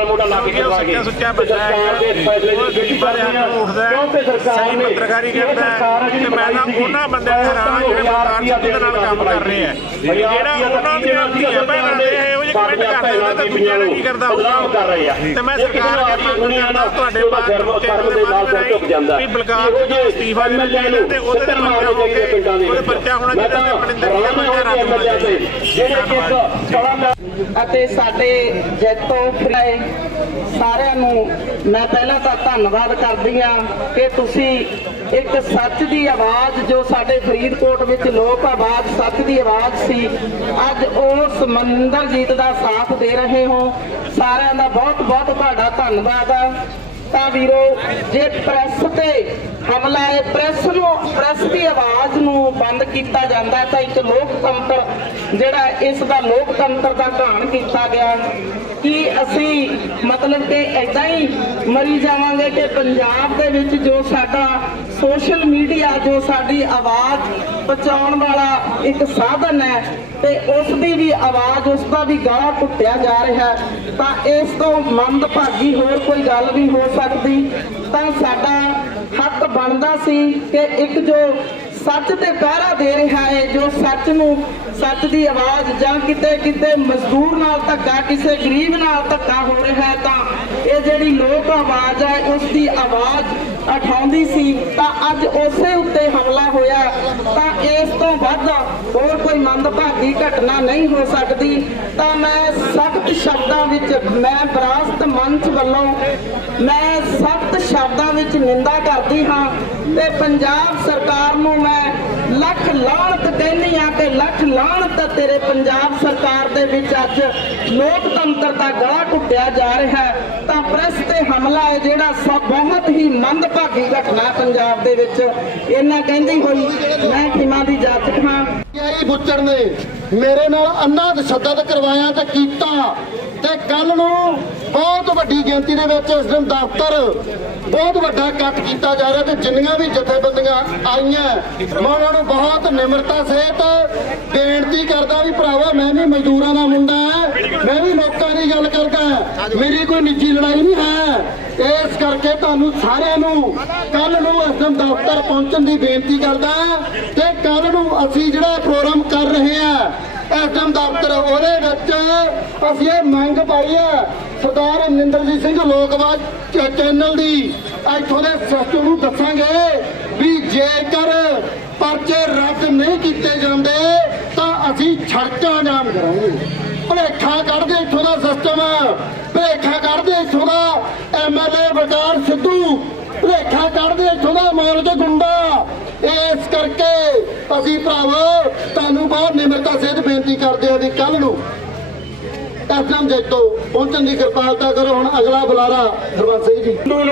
ਤੁਹਾਡਾ ਲੱਗ ਕਿਉਂਕਿ ਉਹ ਸੱਚਾ ਸੁੱਚਾ ਬੰਦਾ ਹੈ ਉਹ ਗਰੀਬਾਂ ਦੇ ਹੱਥ ਨੂੰ ਉੱਠਦਾ ਹੈ। ਸਹੀ ਪੱਤਰਕਾਰੀ ਕਰਦਾ ਹੈ ਤੇ ਮੈਂ ਤਾਂ ਉਹਨਾਂ ਬੰਦਿਆਂ ਦੇ ਹੈਰਾਨ ਜਿਹੜੇ ਸਰਕਾਰ ਸਿੱਧੇ ਨਾਲ ਕੰਮ ਕਰ ਰਹੇ ਆ ਜਿਹੜਾ ਉਹਨਾਂ ਦੀਆਂ ਧੀਆਂ ਭੈਣਾਂ ਦੇ ਇਹੋ ਜਿਹੇ ਕਮੈਂਟ ਕਰਦੇ ਉਹਨਾਂ ਤਾਂ ਦੂਜਿਆਂ ਨੇ ਕੀ ਕਰਦਾ ਕਰ ਰਹੇ ਆ। ਤੇ ਮੈਂ ਸਰਕਾਰ ਅੱਗੇ ਮੰਗ ਕਰਦਾ ਤੁਹਾਡੇ ਬਾਅਦ ਕਰਨ ਦੇ ਨਾਲ ਝੁਕ ਜਾਂਦਾ। ਵੀ ਬਲਕਾਰ ਨੂੰ ਅਸਤੀਫਾ ਦੇ ਚਾਹੀਦਾ ਤੇ ਉਹਦੇ ਤੇ ਪਰਚਾ ਹੋ ਕੇ ਉਹਦੇ ਪਰਚਾ ਹੋਣਾ ਚਾਹੀਦਾ ਮਨਿੰਦਰ ਜੀ ਦਾ ਪਰਚਾ ਰੱਦ ਹੋਣਾ ਚਾਹੀਦਾ ਜਿਹੜੇ ਕਿ ਇੱਕ ਕਲਾ ਅਤੇ ਸਾਡੇ ਜੈਤੋ ਫਰਾਏ ਸਾਰਿਆਂ ਨੂੰ ਮੈਂ ਪਹਿਲਾਂ ਤਾਂ ਧੰਨਵਾਦ ਕਰਦੀ ਹਾਂ ਕਿ ਤੁਸੀਂ ਇੱਕ ਸੱਚ ਦੀ ਆਵਾਜ਼, ਜੋ ਸਾਡੇ ਫਰੀਦਕੋਟ ਵਿੱਚ ਲੋਕ ਆਵਾਜ਼, ਸੱਚ ਦੀ ਆਵਾਜ਼ ਸੀ, ਅੱਜ ਉਸ ਮੰਦਰਜੀਤ ਦਾ ਸਾਥ ਦੇ ਰਹੇ ਹੋ। ਸਾਰਿਆਂ ਦਾ ਬਹੁਤ ਬਹੁਤ ਤੁਹਾਡਾ ਧੰਨਵਾਦ ਆ। ਤਾਂ ਵੀਰੋ, ਜੇ ਪ੍ਰੈਸ ਤੇ ਹਮਲਾ ਹੈ। ਪ੍ਰੈਸ ਨੂੰ, ਪ੍ਰੈਸ ਦੀ ਆਵਾਜ਼ ਨੂੰ ਬੰਦ ਕੀਤਾ ਜਾਂਦਾ ਤਾਂ ਇੱਕ ਲੋਕਤੰਤਰ ਜਿਹੜਾ ਇਸ ਦਾ ਲੋਕਤੰਤਰ ਦਾ ਘਾਣ ਕੀਤਾ ਗਿਆ। ਕਿ ਅਸੀਂ ਮਤਲਬ ਕਿ ਐਦਾਂ ਹੀ ਮਰੀ ਜਾਵਾਂਗੇ ਕਿ ਪੰਜਾਬ ਦੇ ਵਿੱਚ ਜੋ ਸਾਡਾ ਸੋਸ਼ਲ ਮੀਡੀਆ, ਜੋ ਸਾਡੀ ਆਵਾਜ਼ ਪਹੁੰਚਾਉਣ ਵਾਲਾ ਇੱਕ ਸਾਧਨ ਹੈ ਤੇ ਉਸ ਦੀ ਵੀ ਆਵਾਜ਼, ਉਸ ਦਾ ਵੀ ਗਲਾ ਘੁੱਟਿਆ ਜਾ ਰਿਹਾ ਤਾਂ ਇਸ ਤੋਂ ਮੰਦਭਾਗੀ ਹੋਰ ਕੋਈ ਗੱਲ ਵੀ ਹੋ ਸਕਦੀ। ਤਾਂ ਸਾਡਾ ਹੱਕ ਬਣਦਾ ਸੀ ਕਿ ਇੱਕ ਜੋ ਸੱਚ ਤੇ ਪਹਿਰਾ ਦੇ ਰਿਹਾ ਹੈ ਜੋ ਸੱਚ ਨੂੰ, ਸੱਚ ਦੀ ਆਵਾਜ਼ ਜਾਂ ਕਿਤੇ ਕਿਤੇ ਮਜ਼ਦੂਰ ਨਾਲ ਧੱਕਾ, ਕਿਸੇ ਗਰੀਬ ਨਾਲ ਧੱਕਾ ਹੋ ਰਿਹਾ ਹੈ ਤਾਂ ਇਹ ਜਿਹੜੀ ਲੋਕ ਆਵਾਜ਼ ਹੈ ਉਸ ਦੀ ਆਵਾਜ਼ ਉਠਾਉਂਦੀ ਸੀ। ਤਾਂ ਅੱਜ ਉਸੇ ਉੱਤੇ ਹਮਲਾ ਹੋਇਆ। ਤਾਂ ਇਸ ਤੋਂ ਵੱਧ ਹੋਰ ਕੋਈ ਮੰਦਭਾਗੀ ਘਟਨਾ ਨਹੀਂ ਹੋ ਸਕਦੀ। ਤਾਂ ਮੈਂ ਸਖਤ ਸ਼ਬਦਾਂ ਵਿੱਚ, ਮੈਂ ਵਿਰਾਸਤ ਮੰਚ ਵੱਲੋਂ, ਮੈਂ ਸਖਤ ਸ਼ਬਦਾਂ ਵਿੱਚ ਨਿੰਦਾ ਕਰਦੀ ਹਾਂ ਤੇ ਪੰਜਾਬ ਸਰਕਾਰ ਨੂੰ ਮੈਂ ਲੱਖ ਲਾਹਣਤ ਕਹਿੰਦੀ ਆ ਕਿ ਲੱਖ ਲਾਹਣਤ ਤੇਰੇ ਪੰਜਾਬ ਸਰਕਾਰ ਦੇ ਵਿੱਚ ਅੱਜ ਲੋਕਤੰਤਰ ਦਾ ਗਲਾ ਘੁੱਟਿਆ ਜਾ ਰਿਹਾ ਤਾਂ ਪ੍ਰੈਸ ਤੇ ਹਮਲਾ ਹੈ ਜਿਹੜਾ ਸਭ ਬਹੁਤ ਹੀ ਮੰਦਭਾਗੀ ਘਟਨਾ ਪੰਜਾਬ ਦੇ ਵਿੱਚ। ਇਹਨਾਂ ਕਹਿੰਦੀ ਹੋਈ, ਮੈਂ ਖਿਮਾ ਦੀ ਜਾਚਕ ਹਾਂ। ਆਈ ਬੁੱਚੜ ਨੇ ਮੇਰੇ ਨਾਲ ਅੰਨਾ ਤਸ਼ੱਦਦ ਕਰਵਾਇਆ ਤੇ ਕੀਤਾ। ਤੇ ਕੱਲ ਨੂੰ ਬਹੁਤ ਵੱਡੀ ਗਿਣਤੀ ਦੇ ਵਿੱਚ ਇਸ ਦਿਨ ਦਫ਼ਤਰ ਬਹੁਤ ਵੱਡਾ ਇਕੱਠ ਕੀਤਾ ਜਾ ਰਿਹਾ ਤੇ ਜਿੰਨੀਆਂ ਵੀ ਜਥੇਬੰਦੀਆਂ ਆਈਆਂ, ਮੈਂ ਉਹਨਾਂ ਨੂੰ ਬਹੁਤ ਨਿਮਰਤਾ ਸਹਿਤ ਬੇਨਤੀ ਕਰਦਾ ਵੀ ਭਰਾਵਾ ਮੈਂ ਵੀ ਮਜ਼ਦੂਰਾਂ ਦਾ ਮੁੰਡਾ ਮੈਂ ਵੀ ਲੋਕਾਂ ਦੀ ਗੱਲ ਕਰਦਾ ਮੇਰੀ ਕੋਈ ਨਿੱਜੀ ਲੜਾਈ ਨਹੀਂ ਹੈ। ਇਸ ਕਰਕੇ ਤੁਹਾਨੂੰ ਸਾਰਿਆਂ ਨੂੰ ਕੱਲ ਨੂੰ ਇਸ ਦਿਨ ਦਫ਼ਤਰ ਪਹੁੰਚਣ ਦੀ ਬੇਨਤੀ ਕਰਦਾ ਤੇ ਕੱਲ ਨੂੰ ਅਸੀਂ ਜਿਹੜਾ ਪ੍ਰੋਗਰਾਮ ਕਰ ਰਹੇ ਆ ਐਸਐਮ ਦਫ਼ਤਰ ਉਹਦੇ ਵਿੱਚ ਅਸੀਂ ਇਹ ਮੰਗ ਪਾਈ ਹੈ, ਸਰਦਾਰ ਨਿੰਦਰਜੀਤ ਸਿੰਘ ਲੋਕਵਾਦ ਚੈਨਲ ਦੀ। ਇੱਥੋਂ ਦੇ ਸਿਸਟਮ ਨੂੰ ਦੱਸਾਂਗੇ ਵੀ ਜੇਕਰ ਪਰਚੇ ਰੱਦ ਨਹੀਂ ਕੀਤੇ ਜਾਂਦੇ, ਤਾਂ ਅਸੀਂ ਸੜਕਾਂ ਜਾਮ ਕਰਾਂਗੇ। ਭਲੇਖਾ ਕੱਢਦੇ ਇੱਥੋਂ ਦਾ ਸਿਸਟਮ, ਭਲੇਖਾ ਕੱਢਦੇ ਇੱਥੋਂ ਦਾ ਐਮਐਲਏ ਬਲਕਾਰ ਸਿੱਧੂ, ਭਲੇਖਾ ਕੱਢਦੇ ਇੱਥੋਂ ਦਾ ਮਾਲ ਗੁੰਡਾ। ਇਸ ਕਰਕੇ ਅਸੀਂ ਭਰਾਵੋ ਕਰਦੇ ਹਾਂ ਵੀ ਕੱਲ ਨੂੰ ਐਸਐਮ ਜੈਤੋ ਪਹੁੰਚਣ ਦੀ ਕਿਰਪਾਲਤਾ ਕਰੋ। ਹੁਣ ਅਗਲਾ ਬੁਲਾਰਾ ਹਰਵੰਸ ਸਿੰਘ ਜੀ। ਨੂੰ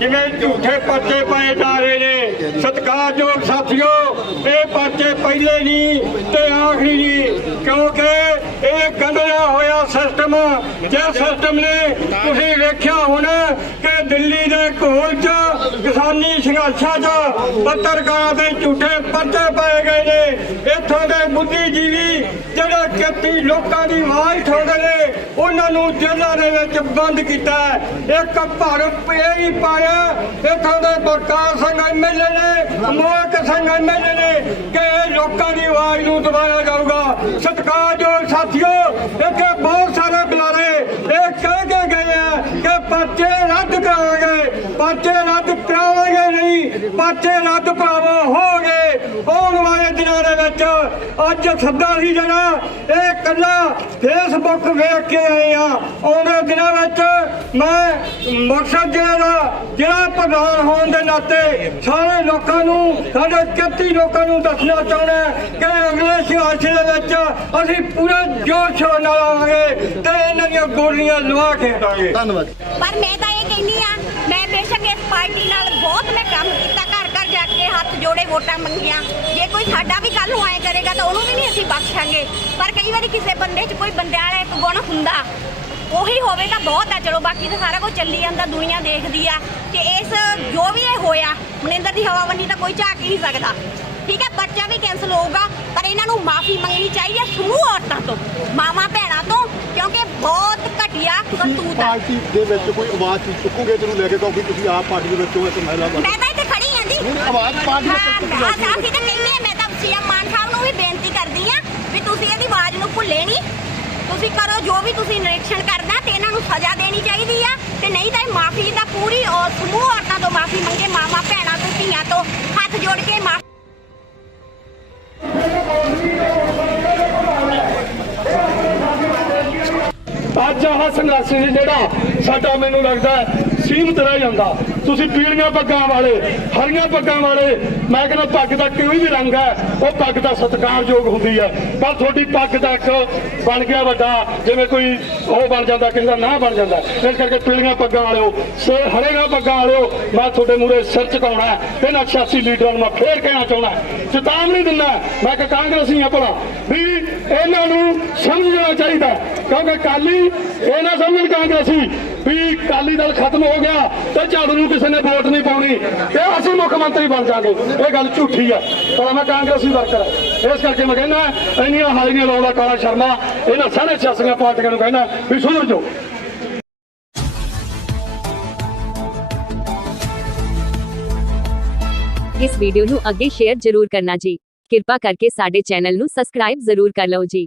ਜਿਵੇਂ ਝੂਠੇ ਪਰਚੇ ਪਾਏ ਜਾ ਰਹੇ ਨੇ। ਸਤਿਕਾਰਯੋਗ ਸਾਥੀਓ, ਇਹ ਪਰਚੇ ਪਹਿਲੇ ਨਹੀਂ ਤੇ ਆਖਰੀ ਨਹੀਂ ਕਿਉਂਕਿ ਇਹ ਗੰਦਲਾ ਹੋਇਆ ਸਿਸਟਮ ਜਿਸ ਸਿਸਟਮ ਨੇ ਤੁਸੀਂ ਵੇਖਿਆ ਹੁਣ ਕਿ ਦਿੱਲੀ ਦੇ ਘੋਲ 'ਚ ਕਿਸਾਨੀ ਸੰਘਰਸ਼ਾਂ 'ਚ ਪੱਤਰਕਾਰਾਂ ਦੇ ਝੂਠੇ ਪਰਚੇ ਪਾਏ ਗਏ ਨੇ। ਇੱਥੋਂ ਦੇ ਬੁੱਧੀਜੀਵੀ ਜਿਹੜੇ ਖੇਤੀ ਲੋਕਾਂ ਦੀ ਆਵਾਜ਼ ਠੋਕਦੇ ਨੇ, ਉਹਨਾਂ ਨੂੰ ਜੇਲ੍ਹਾਂ ਦੇ ਵਿੱਚ ਬੰਦ ਕੀਤਾ ਇੱਕ ਭਰ ਇਹ ਪਾਇਆ, ਇੱਥੋਂ ਦੇ ਬਲਕਾਰ ਸਿੰਘ ਐਮਐਲਏ ਨੇ ਅਮੋਕ ਸਿੰਘ ਐਮਐਲਏ ਨੇ ਕਿ ਲੋਕਾਂ ਦੀ ਆਵਾਜ਼ ਨੂੰ ਦਬਾਇਆ ਜਾਊਗਾ। ਸਤਿਕਾਰਯੋਗ ਸਾਥੀਓ, ਇੱਥੇ ਬਹੁਤ ਸਾਰੇ ਬੁਲਾਰੇ ਇਹ ਕਹਿ ਕੇ ਗਏ ਆ ਕਿ ਪਰਚੇ ਰੱਦ ਕਰਾਂਗੇ ਪਰਚੇ ਰੱਦ ਕਰਾਵਾਂਗੇ ਨਹੀਂ ਪਰਚੇ ਰੱਦ ਭਰਾਵੋ ਹੋਗੇ ਆਉਣ ਵਾਲੇ ਦਿਨਾਂ ਦੇ ਵਿੱਚ ਅੱਜ ਸੱਦਾ ਸੀ ਜਿਹੜਾ ਇਹ ਕੱਲਾ ਫੇਸਬੁੱਕ ਵੇਖ ਕੇ ਆਏ ਆ। ਆਉਂਦੇ ਦਿਨਾਂ ਵਿੱਚ ਮੈਂ ਮਕਸਦ ਜਿਹੜਾ ਜਿਹੜਾ ਪ੍ਰਧਾਨ ਹੋਣ ਦੇ ਨਾਤੇ ਸਾਰੇ ਲੋਕਾਂ ਨੂੰ, ਸਾਡੇ ਕਿਰਤੀ ਲੋਕਾਂ ਨੂੰ ਦੱਸਣਾ ਚਾਹੁੰਦਾ ਕਿ ਅਗਲੇ ਸੰਘਰਸ਼ ਦੇ ਵਿੱਚ ਅਸੀਂ ਪੂਰੇ ਜੋਸ਼ ਨਾਲ ਆਵਾਂਗੇ ਤੇ ਇਹਨਾਂ ਦੀਆਂ ਗੋਲੀਆਂ ਲਵਾ ਕੇ ਹਟਾਂਗੇ। ਧੰਨਵਾਦ। ਪਰ ਮੈਂ ਤਾਂ ਇਹ ਕਹਿੰਦੀ ਆ, ਮੈਂ ਬੇਸ਼ੱਕ ਇਸ ਪਾਰਟੀ ਨਾਲ ਬਹੁਤ ਮੈਂ ਕੰਮ ਕੀਤਾ, ਘਰ ਘਰ ਜਾ ਕੇ ਹੱਥ ਜੋੜੇ ਵੋਟਾਂ ਮੰਗੀਆਂ। ਜੇ ਕੋਈ ਸਾਡਾ ਵੀ ਕੱਲ ਨੂੰ ਆਏ ਕਰੇਗਾ ਤਾਂ ਉਹਨੂੰ ਵੀ ਨਹੀਂ ਅਸੀਂ ਬਖਸ਼ਾਂਗੇ। ਪਰ ਕਈ ਵਾਰੀ ਕਿਸੇ ਬੰਦੇ 'ਚ ਕੋਈ ਬੰਦਿਆਂ ਵਾਲਾ ਇੱਕ ਗੁਣ ਹੁੰਦਾ। ਉਹੀ ਹੋਵੇ ਤਾਂ ਬਹੁਤ ਆ, ਚਲੋ ਬਾਕੀ ਤਾਂ ਸਾਰਾ ਕੁਝ ਚੱਲੀ ਜਾਂਦਾ, ਦੁਨੀਆ ਦੇਖਦੀ ਆ। ਕਿ ਇਸ ਜੋ ਵੀ ਇਹ ਹੋਇਆ, ਮਨਿੰਦਰ ਦੀ ਹਵਾਵੰਨੀ ਤਾਂ ਕੋਈ ਝਾਕ ਹੀ ਨਹੀਂ ਸਕਦਾ। ਠੀਕ ਹੈ ਪਰਚਾ ਵੀ ਕੈਨਸਲ ਹੋਊਗਾ, ਪਰ ਇਹਨਾਂ ਨੂੰ ਮਾਫੀ ਮੰਗਣੀ ਚਾਹੀਦੀ ਹੈ ਸਮੂਹ ਔਰਤਾਂ ਤੋਂ, ਮਾਵਾਂ ਭੈਣਾਂ ਤੋਂ ਬਹੁਤ ਘਟੀਆ ਕਰਤੂਤ ਆ। ਪਾਰਟੀ ਦੇ ਵਿੱਚ ਕੋਈ ਆਵਾਜ਼ ਚੁੱਕੋਗੇ ਤੈਨੂੰ ਲੈ ਕੇ ਕਿਉਂਕਿ ਤੁਸੀਂ ਆਪ ਪਾਰਟੀ ਦੇ ਵਿੱਚੋਂ ਇੱਕ ਮਹਿਲਾ ਬਣ ਮੈਂ ਤਾਂ ਇੱਥੇ ਖੜੀ ਆਂ ਜੀ। ਨਹੀਂ, ਆਵਾਜ਼ ਪਾਰਟੀ ਦੇ ਵਿੱਚ ਹਾਂ, ਪੰਜਾਬੀ ਅਸੀਂ ਤਾਂ ਕਹਿੰਦੇ ਆ ਮੈਂ ਤਾਂ ਸੀਐਮ ਮਾਨ ਸਾਹਿਬ ਨੂੰ ਵੀ ਬੇਨਤੀ ਕਰਦੀ ਆ ਵੀ ਤੁਸੀਂ ਇਹਦੀ ਆਵਾਜ਼ ਨੂੰ ਭੁੱਲੇ ਨਹੀਂ। ਤੁਸੀਂ ਕਰੋ ਜੋ ਵੀ ਤੁਸੀਂ ਨਿਰੀਖਣ ਕਰਨਾ ਤੇ ਇਹਨਾਂ ਨੂੰ ਸਜ਼ਾ ਦੇਣੀ ਚਾਹੀਦੀ ਆ। ਤੇ ਨਹੀਂ ਤਾਂ ਇਹ ਅੱਜ ਆਹ ਸੰਘਰਸ਼ ਸੀ ਜਿਹੜਾ ਸਾਡਾ ਮੈਨੂੰ ਲੱਗਦਾ ਹੈ ਸੀਮਤ ਰਹਿ ਜਾਂਦਾ। ਤੁਸੀਂ ਪੀਲੀਆਂ ਪੱਗਾਂ ਵਾਲੇ, ਹਰੀਆਂ ਪੱਗਾਂ ਵਾਲੇ, ਮੈਂ ਕਹਿੰਦਾ ਪੱਗ ਦਾ ਕੋਈ ਵੀ ਰੰਗ ਹੈ, ਉਹ ਪੱਗ ਦਾ ਸਤਿਕਾਰਯੋਗ ਹੁੰਦੀ ਹੈ। ਪਰ ਤੁਹਾਡੀ ਪੱਗ ਦਾ ਇੱਕ ਬਣ ਗਿਆ ਵੱਡਾ, ਜਿਵੇਂ ਕੋਈ ਉਹ ਬਣ ਜਾਂਦਾ ਕਹਿੰਦਾ ਨਾ ਬਣ ਜਾਂਦਾ, ਇਸ ਕਰਕੇ ਪੀਲੀਆਂ ਪੱਗਾਂ ਵਾਲਿਓ, ਸੇ ਹਰੇਗਾ ਪੱਗਾਂ ਵਾਲਿਓ, ਮੈਂ ਤੁਹਾਡੇ ਮੂਰੇ ਸਿਰ ਝੁਕਾਉਣਾ ਹੈ, ਤੇ ਨਾ ਸਿਆਸੀ ਲੀਡਰਾਂ ਨੂੰ ਮੈਂ ਫੇਰ ਕਹਿਣਾ ਚਾਹੁੰਦਾ ਚੇਤਾਵਨੀ ਦਿੰਦਾ ਮੈਂ ਕਿ ਕਾਂਗਰਸੀ ਆ ਭਲਾ, ਵੀ ਇਹਨਾਂ ਨੂੰ ਸਮਝਣਾ ਚਾਹੀਦਾ ਕਿਉਂਕਿ ਕਾਲੀ ਇਹ ਨਾ ਸਮਝਣ ਕਾਂਗਰਸੀ ਵੀ ਕਾਲੀ ਦਲ ਖਤਮ ਹੋ ਗਿਆ ਤੇ ਝਾੜੂ ਨੂੰ ਕਿਸੇ ਨੇ ਵੋਟ ਨਹੀਂ ਪਾਉਣੀ। ਤੇ ਅਸੀਂ ਮੁੱਖ ਮੰਤਰੀ ਬਣ ਜਾਾਂਗੇ। ਇਹ ਗੱਲ ਝੂਠੀ ਆ। ਪਰ ਮੈਂ ਕਾਂਗਰਸੀ ਵਰਕਰ ਇਸ ਕਰਕੇ ਮੈਂ ਕਹਿੰਦਾ, ਇੰਨੀਆਂ ਹਾਲੀਆਂ ਲਾਉਂਦਾ ਕਾਲਾ ਸ਼ਰਮਾ, ਇਹਨਾਂ ਸਾਰੇ ਸਿਆਸੀਆਂ ਪਾਰਟੀਆਂ ਨੂੰ ਕਹਿੰਦਾ ਵੀ ਸੁਧਰ ਜਾਓ। ਇਸ ਵੀਡੀਓ ਨੂੰ ਅੱਗੇ ਸ਼ੇਅਰ ਜ਼ਰੂਰ ਕਰਨਾ ਜੀ। ਕਿਰਪਾ ਕਰਕੇ ਸਾਡੇ ਚੈਨਲ ਨੂੰ ਸਬਸਕ੍ਰਾਈਬ ਜ਼ਰੂਰ ਕਰ ਲਓ ਜੀ।